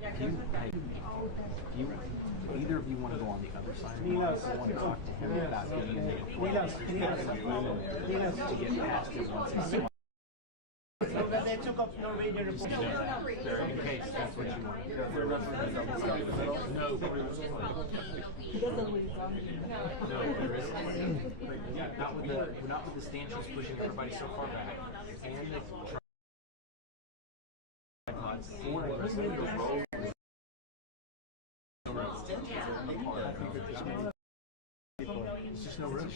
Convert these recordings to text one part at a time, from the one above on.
If you either of you want to go on the other side, I want to talk to him about getting the appointment to get past it once he's smart. So that they took up Norwegian report. In case that's what you want. No. No, there isn't. Not with the stanchions pushing everybody so far back, and the tripods for the rest of the row. It's just no room.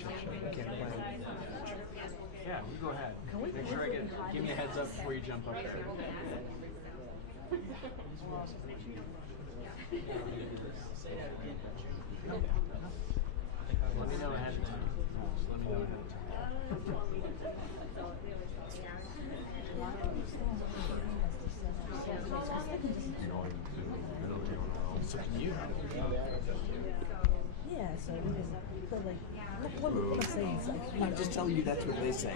Yeah, you go ahead. Make sure give me a heads up before you jump up there. Let me know ahead of time. Just let me know ahead of time. It's up to you. Yeah, so like, what I'm saying is like, I'm just telling you that's what they say.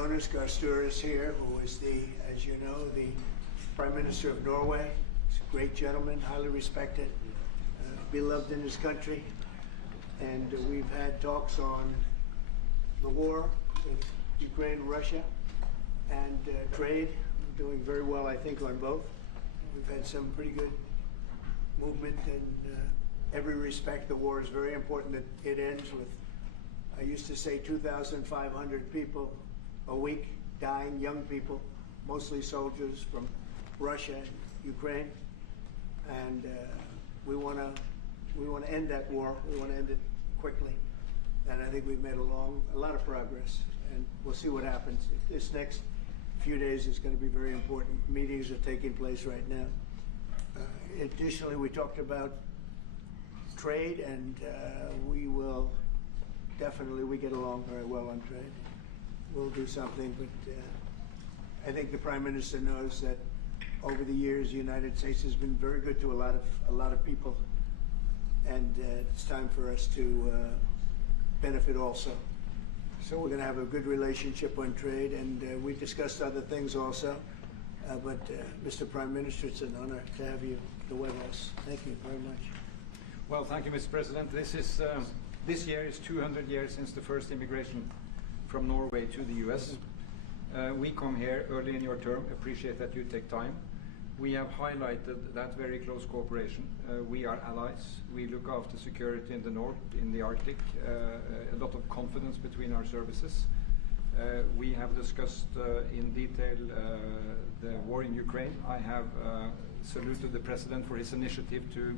Jonas Støre is here, who is the, as you know, the Prime Minister of Norway. He's a great gentleman, highly respected, beloved in his country. And we've had talks on the war with Ukraine and Russia and trade. We're doing very well, I think, on both. We've had some pretty good movement in every respect. The war is very important that it ends with, I used to say, 2,500 people a week dying, young people, mostly soldiers from Russia and Ukraine. And we want to end that war. We want to end it quickly. And I think we've made a lot of progress. And we'll see what happens. This next few days is going to be very important. Meetings are taking place right now. Additionally, we talked about trade, and we will definitely, we get along very well on trade. We'll do something, but I think the Prime Minister knows that over the years, the United States has been very good to a lot of people, and it's time for us to benefit also. So we're going to have a good relationship on trade, and we discussed other things also. But Mr. Prime Minister, it's an honor to have you at the White House. Thank you very much. Well, thank you, Mr. President. This year is 200 years since the first immigration from Norway to the U.S. We come here early in your term. Appreciate that you take time. We have highlighted that very close cooperation. We are allies. We look after security in the north, in the Arctic. A lot of confidence between our services. We have discussed in detail the war in Ukraine. I have saluted the President for his initiative to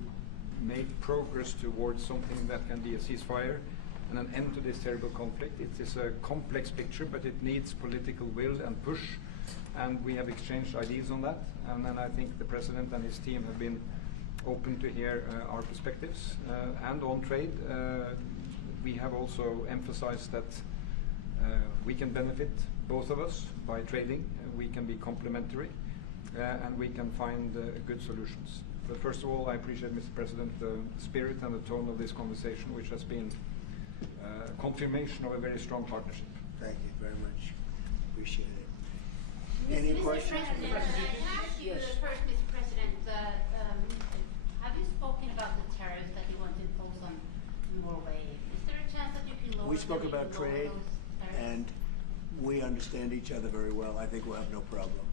make progress towards something that can be a ceasefire and an end to this terrible conflict. It is a complex picture, but it needs political will and push, and we have exchanged ideas on that. And then I think the President and his team have been open to hear our perspectives. And on trade, we have also emphasized that we can benefit, both of us, by trading. We can be complementary, and we can find good solutions. But first of all, I appreciate, Mr. President, the spirit and the tone of this conversation, which has been a confirmation of a very strong partnership. Thank you very much. Appreciate it. Any questions? Can I ask you first, Mr. President, have you spoken about the tariffs that you want to impose on Norway? Is there a chance that you can lower? We spoke about trade, and we understand each other very well. I think we'll have no problem.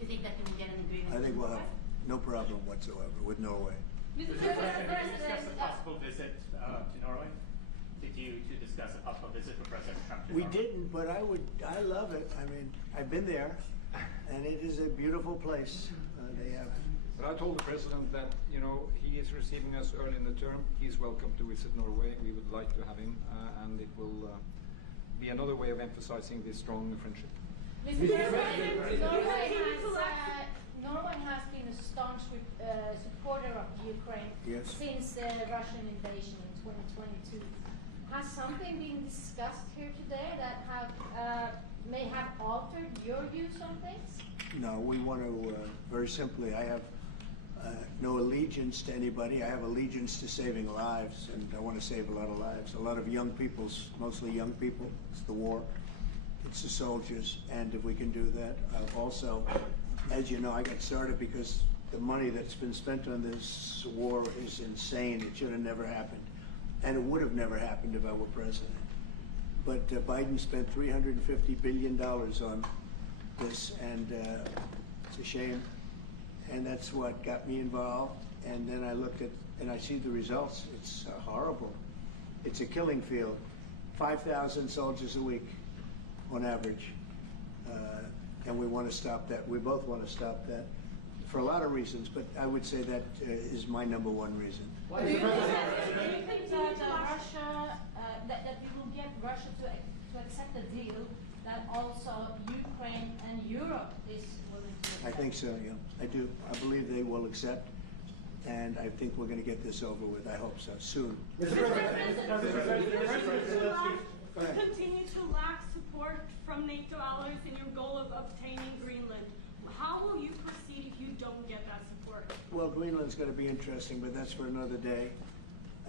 You think that you will get an agreement? I think we'll have no problem whatsoever with Norway. Mr. President, did you discuss a possible visit to Norway? Did you discuss a possible visit for President Trump to We Norway? didn't, but I love it. I mean, I've been there, and it is a beautiful place. They have. But I told the President that, you know, he is receiving us early in the term. He's welcome to visit Norway. We would like to have him, and it will be another way of emphasizing this strong friendship. Mr. President, Norway has been a staunch supporter of Ukraine since the Russian invasion in 2022. Has something been discussed here today that may have altered your views on things? No, we want to, very simply, I have no allegiance to anybody. I have allegiance to saving lives, and I want to save a lot of lives. A lot of young people, mostly young people. It's the war. It's the soldiers, and if we can do that. Also, as you know, I got started because the money that's been spent on this war is insane. It should have never happened. And it would have never happened if I were president. But Biden spent $350 billion on this, and it's a shame. And that's what got me involved. And then I looked at, and I see the results. It's horrible. It's a killing field. 5,000 soldiers a week on average. And we want to stop that. We both want to stop that for a lot of reasons, but I would say that is my number one reason. Do you think that Russia, that we will get Russia to accept a deal that also Ukraine and Europe is willing to accept? I think so, yeah. I do. I believe they will accept, and I think we're going to get this over with. I hope so, soon. Continue to lack support from NATO allies in your goal of obtaining Greenland. How will you proceed if you don't get that support? Well, Greenland's going to be interesting, but that's for another day.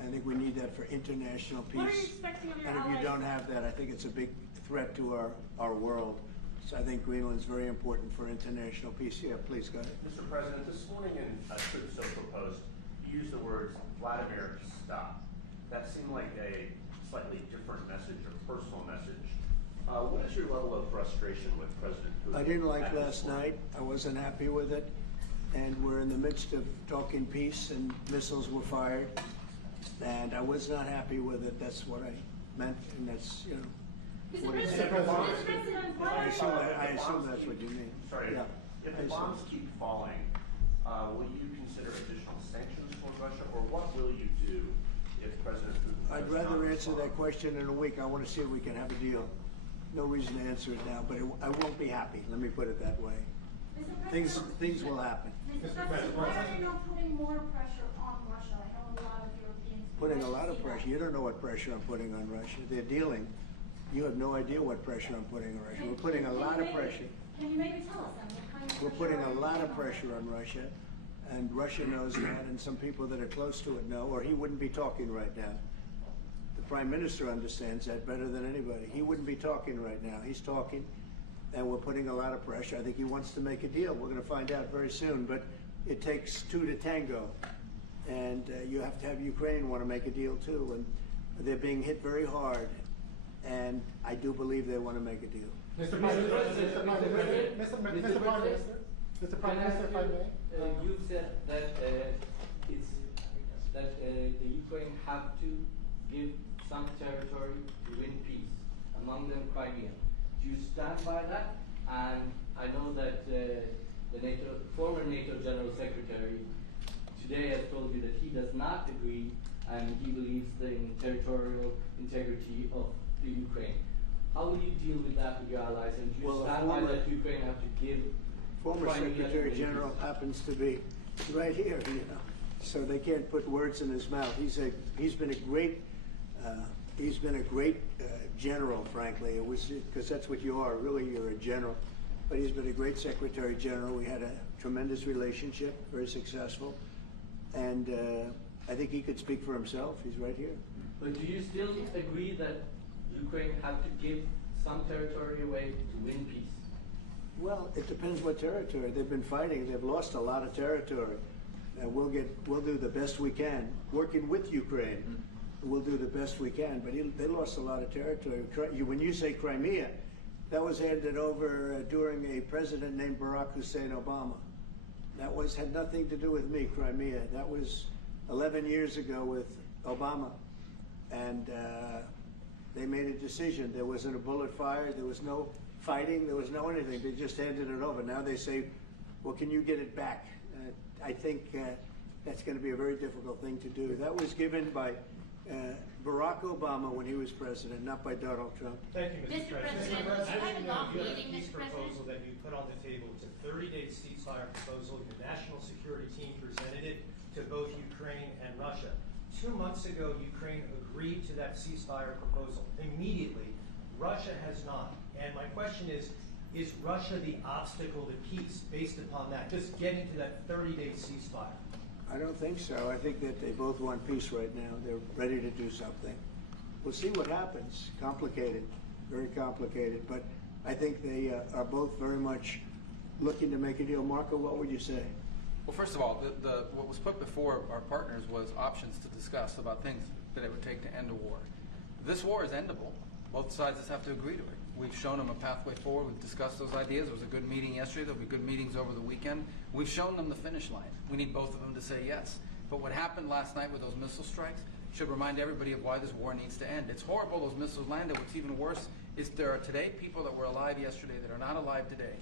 I think we need that for international peace. What are you expecting of your and if allies? you don't have that, I think it's a big threat to our world. So I think Greenland's very important for international peace. Yeah, please go ahead. Mr. President, this morning in a Truth Social post, you used the words Vladimir, stop. That seemed like a slightly different message or personal message. What is your level of frustration with President Putin? I didn't like last night. I wasn't happy with it. And we're in the midst of talking peace, and missiles were fired. And I was not happy with it. That's what I meant, and that's, you know. Mr. What President, I assume that's what you mean. Sorry, Yeah. if the bombs keep falling, will you consider additional sanctions toward Russia, or what will you do if President Putin I'd does rather not answer that respond? question in a week. I want to see if we can have a deal. No reason to answer it now, but I won't be happy. Let me put it that way. Things will happen. Mr. President, why are you not putting more pressure on Russia? I know a lot of Europeans. Putting a lot of pressure. You don't know what pressure I'm putting on Russia. They're dealing. You have no idea what pressure I'm putting on Russia. We're putting a lot of pressure. Can you maybe tell us then what kind of We're pressure putting are a you lot putting of on pressure on Russia, and Russia knows that, and some people that are close to it know, or he wouldn't be talking right now. The Prime Minister understands that better than anybody. He wouldn't be talking right now. He's talking, and we're putting a lot of pressure. I think he wants to make a deal. We're going to find out very soon, but it takes two to tango, and you have to have Ukraine want to make a deal too, and they're being hit very hard, and I do believe they want to make a deal. Mr. Prime Minister, if I may. You said that the Ukraine have to give some territory to win peace, among them Crimea. Do you stand by that? And I know that the former NATO General Secretary today has told you that he does not agree, and he believes in territorial integrity of the Ukraine. How will you deal with that with your allies? And do you stand by that Ukraine have to give? Former Crimea Secretary to General happens to be right here, you know, so they can't put words in his mouth. He's been a great general, frankly. It was because that's what you are. Really, you're a general. But he's been a great Secretary General. We had a tremendous relationship, very successful, and I think he could speak for himself. He's right here. But do you still agree that Ukraine have to give some territory away to win peace? Well, it depends what territory. They've been fighting. They've lost a lot of territory. And we'll do the best we can, working with Ukraine. We'll do the best we can. But they lost a lot of territory. When you say Crimea, that was handed over during a president named Barack Hussein Obama. That had nothing to do with me, Crimea. That was 11 years ago with Obama. And they made a decision. There wasn't a bullet fired. There was no fighting. There was no anything. They just handed it over. Now they say, well, can you get it back? I think that's going to be a very difficult thing to do. That was given by Barack Obama when he was president, not by Donald Trump. Thank you, Mr. President. President, As I have you a know, long you have a meeting, peace Mr. President. proposal that you put on the table. It's a 30-day ceasefire proposal. Your national security team presented it to both Ukraine and Russia. 2 months ago, Ukraine agreed to that ceasefire proposal. Immediately, Russia has not. And my question is Russia the obstacle to peace based upon that? Just getting to that 30-day ceasefire. I don't think so. I think that they both want peace right now. They're ready to do something. We'll see what happens. Complicated, very complicated. But I think they are both very much looking to make a deal. Marco, what would you say? Well, first of all, what was put before our partners was options to discuss about things that it would take to end a war. This war is endable. Both sides just have to agree to it. We've shown them a pathway forward. We've discussed those ideas. It was a good meeting yesterday. There'll be good meetings over the weekend. We've shown them the finish line. We need both of them to say yes. But what happened last night with those missile strikes should remind everybody of why this war needs to end. It's horrible those missiles landed. What's even worse is there are today people that were alive yesterday that are not alive today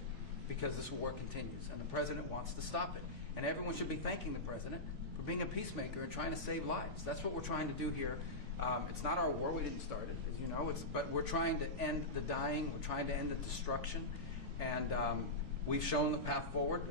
because this war continues. And the president wants to stop it. And everyone should be thanking the president for being a peacemaker and trying to save lives. That's what we're trying to do here. It's not our war. We didn't start it, as you know. But we're trying to end the dying. We're trying to end the destruction. And we've shown the path forward.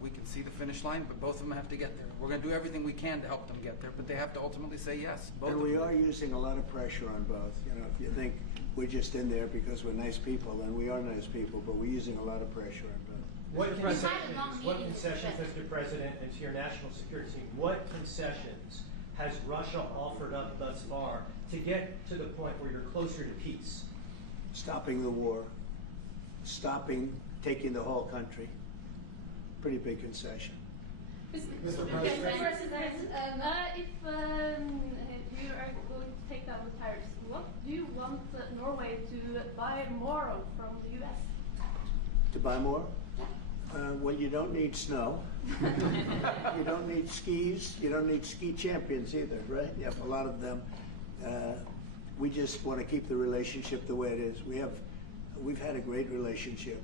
We can see the finish line, but both of them have to get there. We're going to do everything we can to help them get there, but they have to ultimately say yes. And we are using a lot of pressure on both. You know, if you think we're just in there because we're nice people, and we are nice people, but we're using a lot of pressure on both. What concessions, Mr. President, and to your national security team, what concessions has Russia offered up thus far to get to the point where you're closer to peace? Stopping the war. stopping, taking the whole country. Pretty big concession. Mr. President, if you are going to take down the tariffs, what do you want Norway to buy more of from the U.S.? To buy more? Well, you don't need snow. You don't need skis. You don't need ski champions either, right? You have a lot of them. We just want to keep the relationship the way it is. We've had a great relationship.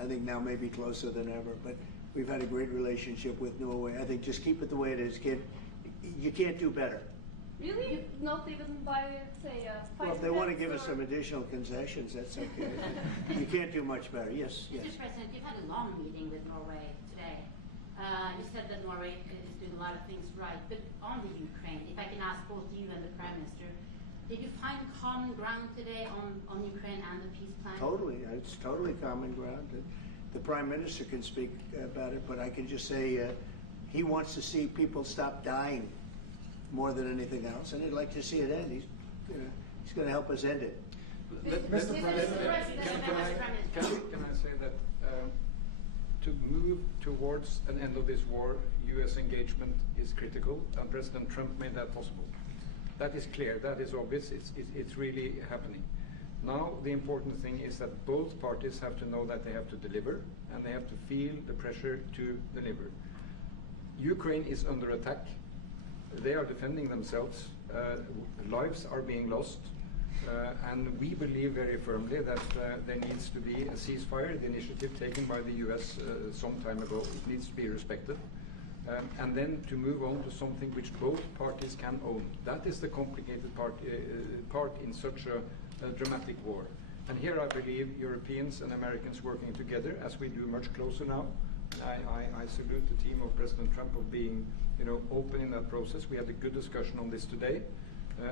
I think now maybe closer than ever, but we've had a great relationship with Norway. I think just keep it the way it is, kid. You can't do better. Really? Not even by, say, 5 Well, if they want to give us some additional concessions, that's okay. You can't do much better. Yes, yes. Mr. President, you've had a long meeting with Norway today. You said that Norway is doing a lot of things right, but on the Ukraine, if I can ask both you and the Prime Minister, did you find common ground today on Ukraine and the peace plan? Totally. It's totally common ground. The Prime Minister can speak about it, but I can just say he wants to see people stop dying more than anything else, and he'd like to see it end. He's going to help us end it. Mr. President, can I say that to move towards an end of this war, U.S. engagement is critical, and President Trump made that possible. That is clear, that is obvious, it's really happening. Now the important thing is that both parties have to know that they have to deliver, and they have to feel the pressure to deliver. Ukraine is under attack. They are defending themselves. Lives are being lost. And we believe very firmly that there needs to be a ceasefire. The initiative taken by the US some time ago, it needs to be respected. And then to move on to something which both parties can own. That is the complicated part in such a dramatic war. And here I believe Europeans and Americans working together, as we do much closer now. I salute the team of President Trump of being open in that process. We had a good discussion on this today.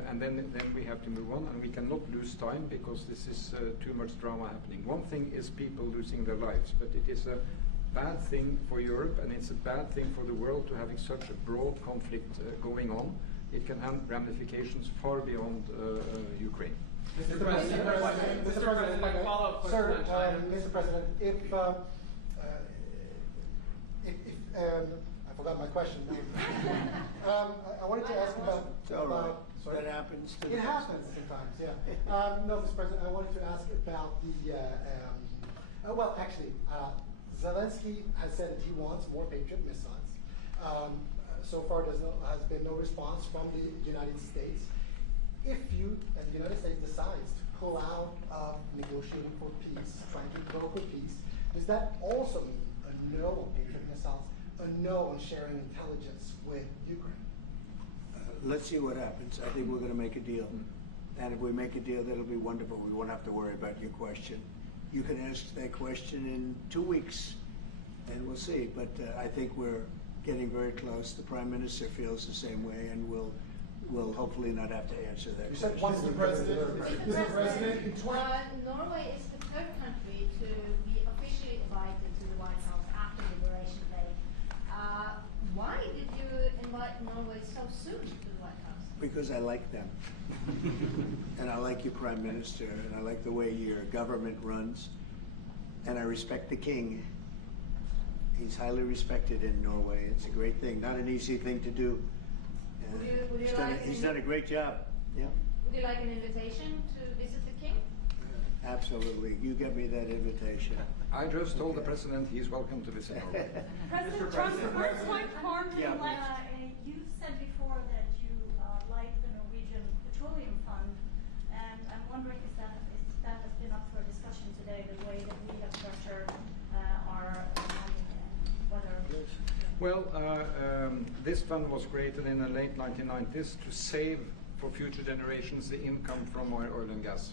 And then we have to move on, and we cannot lose time because this is too much drama happening. One thing is people losing their lives, but it is a bad thing for Europe, and it's a bad thing for the world to having such a broad conflict going on. It can have ramifications far beyond Ukraine. Mr. President, Sir, Mr. President, if I forgot my question. I wanted to ask about. That happens. It happens sometimes, yeah. No, Mr. President, I wanted to ask about the. Well, actually, Zelensky has said that he wants more Patriot missiles. So far, has been no response from the United States. If the United States decides to pull out of negotiating for peace, trying to broker peace, does that also mean a no on Patriot missiles, a no on sharing intelligence with Ukraine? Let's see what happens. I think we're going to make a deal. And if we make a deal, that'll be wonderful. We won't have to worry about your question. You can ask that question in 2 weeks, and we'll see. But I think we're getting very close. The Prime Minister feels the same way, and we'll hopefully not have to answer that You said question. Mr. President. Mr. President, Norway is the third country to be officially invited to the White House after Liberation Day. Why did you invite Norway so soon to the White House? Because I like them. And I like your Prime Minister, and I like the way your government runs. And I respect the King. He's highly respected in Norway. It's a great thing, not an easy thing to do. He's done a great job. Yeah. Would you like an invitation to visit the King? Absolutely. You get me that invitation. I just told the President he's welcome to visit Norway. President Trump, first point Carter, you said before that you like the Norwegian Petroleum Fund, and I'm wondering if that has been up for discussion today, the way that we have structured our money and whether. Well, this fund was created in the late 1990s to save for future generations the income from oil and gas.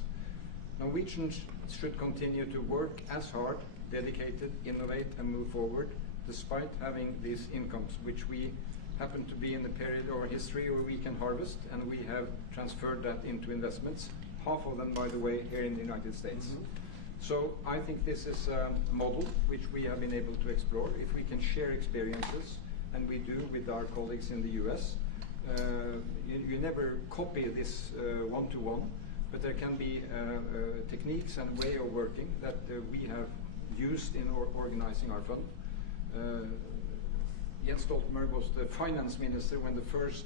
Norwegians should continue to work as hard, dedicated, innovate, and move forward, despite having these incomes, which we happen to be in the period of our history where we can harvest, and we have transferred that into investments, half of them, by the way, here in the United States. So I think this is a model which we have been able to explore. If we can share experiences, and we do with our colleagues in the US, you never copy this one-to-one, but there can be techniques and way of working that we have used in organizing our fund. Jens Stoltenberg was the finance minister when the first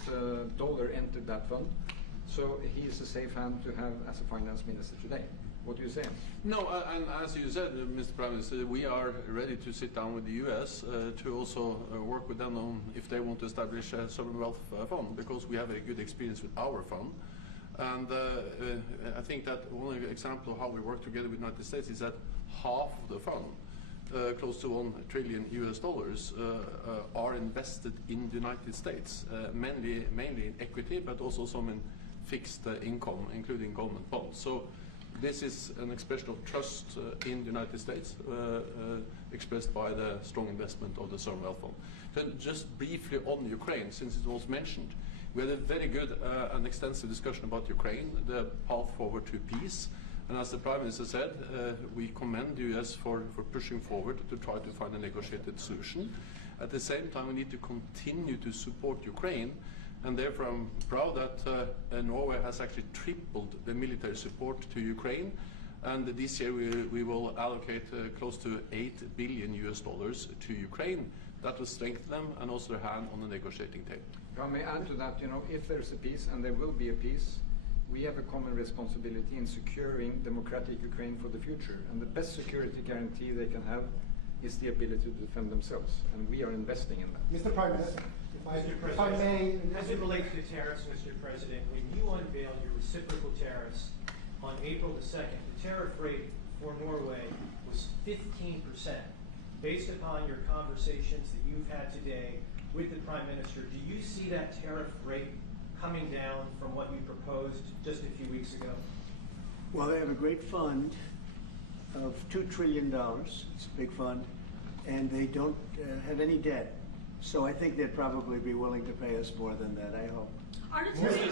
dollar entered that fund, so he is a safe hand to have as a finance minister today. What do you say? No, and as you said, Mr. Prime Minister, we are ready to sit down with the U.S. To also work with them on if they want to establish a sovereign wealth fund, because we have a good experience with our fund. And I think that one example of how we work together with the United States is that half of the fund, close to $1 trillion US, are invested in the United States, mainly in equity, but also some in fixed income, including government bonds. So this is an expression of trust in the United States, expressed by the strong investment of the sovereign wealth fund. Then just briefly on Ukraine, since it was mentioned, we had a very good and extensive discussion about Ukraine, the path forward to peace. And as the Prime Minister said, we commend the US for pushing forward to try to find a negotiated solution. At the same time, we need to continue to support Ukraine, and therefore I'm proud that Norway has actually tripled the military support to Ukraine. And this year we will allocate close to $8 billion US to Ukraine. That will strengthen them and also their hand on the negotiating table. If I may add to that, if there's a peace, and there will be a peace, we have a common responsibility in securing democratic Ukraine for the future. And the best security guarantee they can have is the ability to defend themselves. And we are investing in that. Mr. Prime Minister, if I may... As it relates to tariffs, Mr. President, when you unveiled your reciprocal tariffs on April the 2nd, the tariff rate for Norway was 15%. Based upon your conversations that you've had today with the Prime Minister, do you see that tariff rate coming down from what you proposed just a few weeks ago? Well, they have a great fund of $2 trillion. It's a big fund, and they don't have any debt. So I think they'd probably be willing to pay us more than that, I hope. Mr.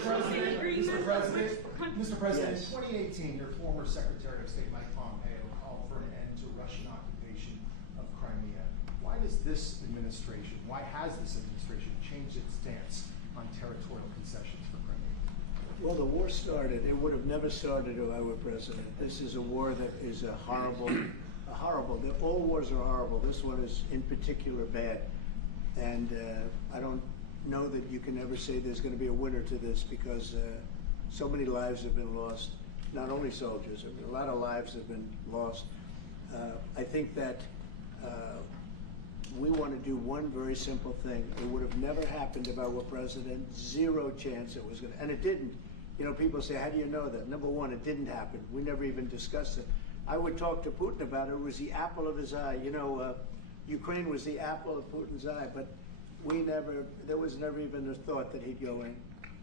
President, Yes. in 2018, your former Secretary of State Mike Pompeo called for an end to Russian occupation of Crimea. Why does this administration, why has this administration changed its stance on territorial concessions for Crimea? Well, the war started. It would have never started if I were president. This is a war that is horrible. All wars are horrible. This one is in particular bad. And I don't know that you can ever say there's going to be a winner to this, because so many lives have been lost. Not only soldiers, a lot of lives have been lost. I think that we want to do one very simple thing. It would have never happened if I were president. Zero chance it was going to, and it didn't. People say, how do you know that? Number one, it didn't happen. We never even discussed it. I would talk to Putin about it. It was the apple of his eye. Ukraine was the apple of Putin's eye, but there was never even a thought that he'd go in.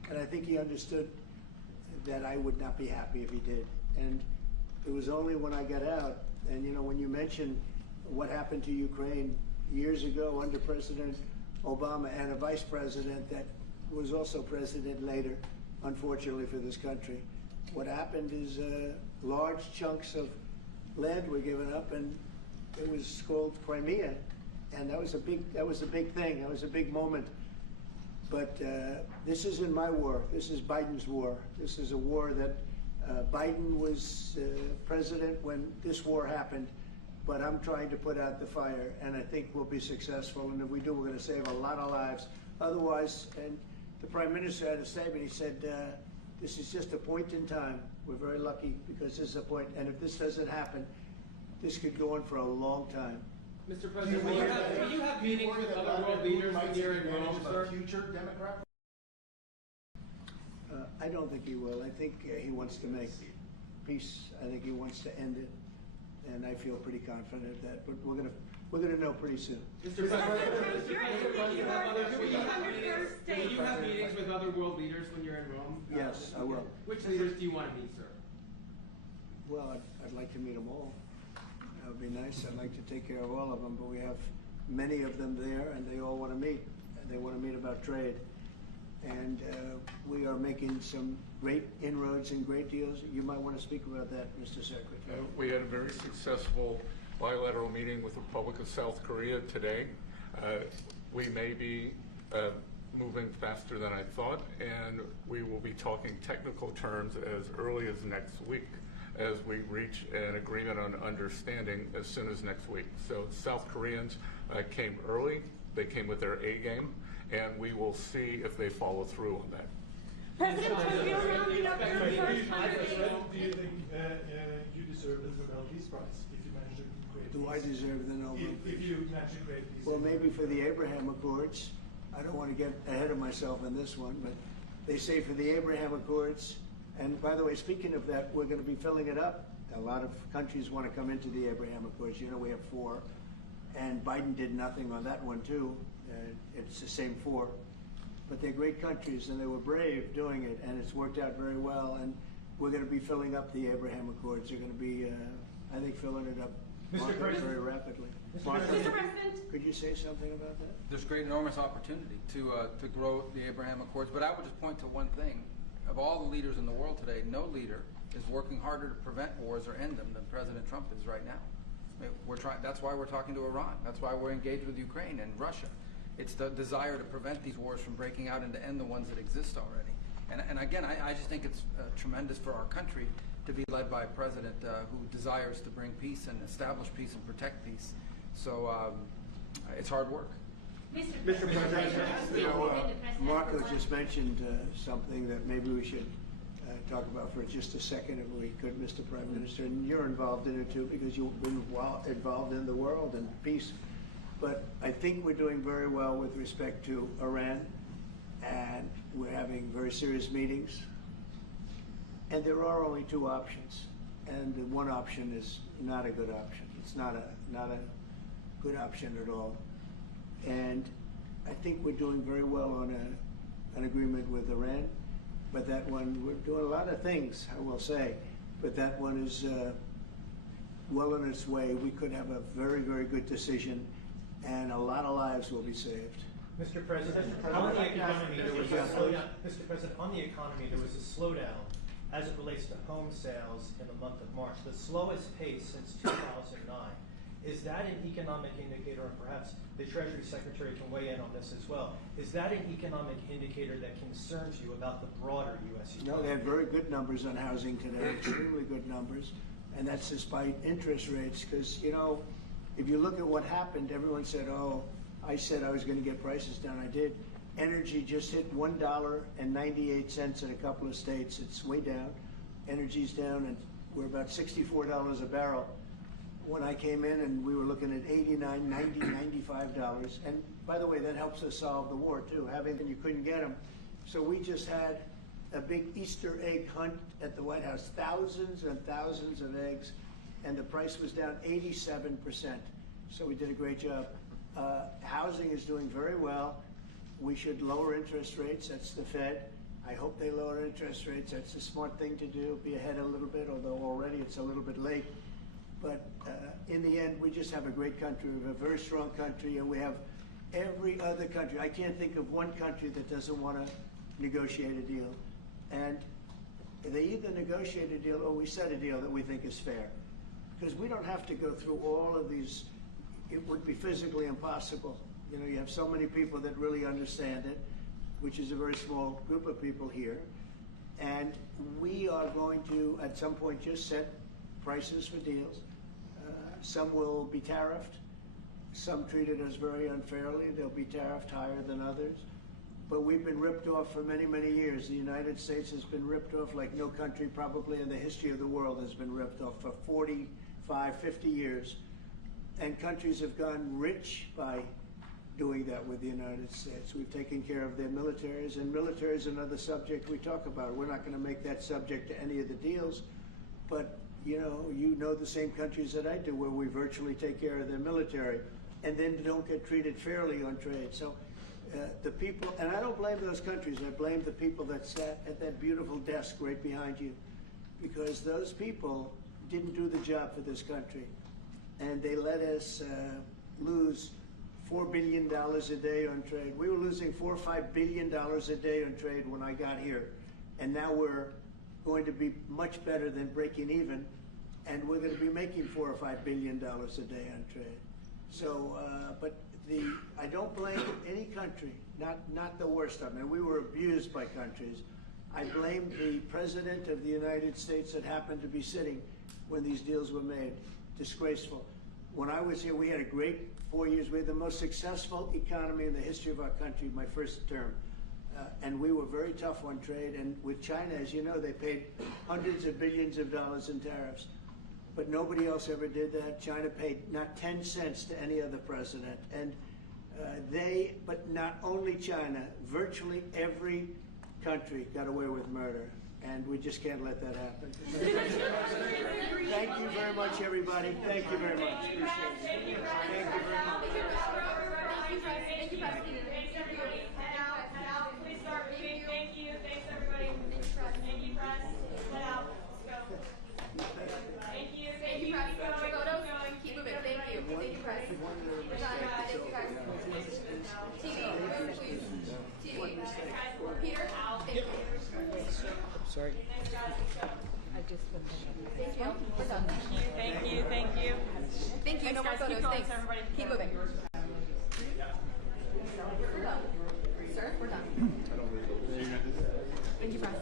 And I think he understood that I would not be happy if he did. And it was only when I got out, and when you mention what happened to Ukraine years ago under President Obama and a vice president that was also president later, unfortunately for this country, what happened is large chunks of land were given up, and it was called Crimea, and that was a big thing. That was a big moment. But this isn't my war. This is Biden's war. This is a war that Biden was president when this war happened. But I'm trying to put out the fire, and I think we'll be successful. And if we do, we're going to save a lot of lives. Otherwise, and the Prime Minister had a statement. He said, "This is just a point in time. We're very lucky because this is a point. And if this doesn't happen, this could go on for a long time." Mr. President, will you have meetings with other world leaders here in Rome, sir? Future Democrat? I don't think he will. I think he wants to make peace. I think he wants to end it, and I feel pretty confident of that. But we're gonna know pretty soon. Mr. President, will you have meetings with other world leaders when you're in Rome? Yes, I will. Which leaders do you want to meet, sir? Well, I'd like to meet them all. That would be nice. I'd like to take care of all of them, but we have many of them there, and they all want to meet. They want to meet about trade. And we are making some great inroads and great deals. You might want to speak about that, Mr. Secretary. We had a very successful bilateral meeting with the Republic of South Korea today. We may be moving faster than I thought, and we will be talking technical terms as early as next week. as we reach an agreement on understanding as soon as next week. So South Koreans came early, they came with their A game, and we will see if they follow through on that. President Trump, you're rounding up your first 100 days. Do you think you deserve the Nobel Peace Prize if you manage to create Do I deserve the Nobel Peace? If you manage to create peace? Well, maybe for the Abraham Accords. I don't want to get ahead of myself in this one, but they say for the Abraham Accords, and by the way, speaking of that, we're going to be filling it up. A lot of countries want to come into the Abraham Accords. You know, we have 4, and Biden did nothing on that one too. It's the same 4. But they're great countries, and they were brave doing it, and it's worked out very well. And we're going to be filling up the Abraham Accords. They're going to be, I think, filling it up very rapidly. Mr. President. Could you say something about that? There's great, enormous opportunity to grow the Abraham Accords. But I would just point to one thing. Of all the leaders in the world today, no leader is working harder to prevent wars or end them than President Trump is right now. I mean, that's why we're talking to Iran. That's why we're engaged with Ukraine and Russia. It's the desire to prevent these wars from breaking out and to end the ones that exist already. And again, I just think it's tremendous for our country to be led by a president who desires to bring peace and establish peace and protect peace. So it's hard work. Mr. President, Marco just mentioned something that maybe we should talk about for just a second, if we could, Mr. Prime Minister. And you're involved in it too, because you've been involved in the world and peace. But I think we're doing very well with respect to Iran, and we're having very serious meetings. And there are only 2 options, and the one option is not a good option. It's not a good option at all. And I think we're doing very well on an agreement with Iran, but that one, we're doing a lot of things, I will say, but that one is well on its way. We could have a very, very good decision, and a lot of lives will be saved. Mr. President, on the economy, there was a slowdown. Mr. President, on the economy, there was a slowdown as it relates to home sales in the month of March, the slowest pace since 2009. Is that an economic indicator, and perhaps the Treasury Secretary can weigh in on this as well, is that an economic indicator that concerns you about the broader U.S. economy? No, they had very good numbers on housing today, extremely good numbers, and that's despite interest rates, because, you know, if you look at what happened, everyone said, oh, I said I was going to get prices down. I did. Energy just hit $1.98 in a couple of states. It's way down. Energy's down, and we're about $64 a barrel. When I came in, and we were looking at $89, $90, $95. And by the way, that helps us solve the war too. Having you couldn't get them, so we just had a big Easter egg hunt at the White House. Thousands and thousands of eggs, and the price was down 87%. So we did a great job. Housing is doing very well. We should lower interest rates. That's the Fed. I hope they lower interest rates. That's a smart thing to do. Be ahead a little bit, although already it's a little bit late. But in the end, we just have a great country. We have a very strong country, and we have every other country. I can't think of one country that doesn't want to negotiate a deal. And they either negotiate a deal or we set a deal that we think is fair. Because we don't have to go through all of these. It would be physically impossible. You know, you have so many people that really understand it, which is a very small group of people here. And we are going to, at some point, just set prices for deals. Some will be tariffed. Some treated us very unfairly. They'll be tariffed higher than others. But we've been ripped off for many, many years. The United States has been ripped off like no country probably in the history of the world has been ripped off for 45, 50 years. And countries have gone rich by doing that with the United States. We've taken care of their militaries, and military is another subject we talk about. We're not going to make that subject to any of the deals, but you know the same countries that I do, where we virtually take care of their military and then don't get treated fairly on trade. So the people, and I don't blame those countries, I blame the people that sat at that beautiful desk right behind you, because those people didn't do the job for this country. And they let us lose $4 billion a day on trade. We were losing $4 or $5 billion a day on trade when I got here. And now we're going to be much better than breaking even, and we're going to be making $4 or $5 billion a day on trade. So, but I don't blame any country, not the worst of them. And we were abused by countries, I blame the President of the United States that happened to be sitting when these deals were made. Disgraceful. When I was here, we had a great 4 years. We had the most successful economy in the history of our country, my first term. And we were very tough on trade. And with China, as you know, they paid hundreds of billions of dollars in tariffs. But nobody else ever did that. China paid not 10 cents to any other president. And but not only China, virtually every country got away with murder. And we just can't let that happen. Thank you very much, everybody. Thank you very much. Appreciate it. Thank you very much. Thank you, President. Thanks, everybody. Head out. Please start moving. Thank you. Thanks, everybody. Thank you, press. Head out. Let's go. Thank you. Thank you, press. Photos. Keep moving. Thank you. Thank you, press. We're done. Thank you, guys. TV, please. TV. Peter, thank you. Sorry. Thank you. We're done. Thank you. Thank you. No more photos. Thanks. Keep moving. We're done. Sir, we're done. Thank you, press.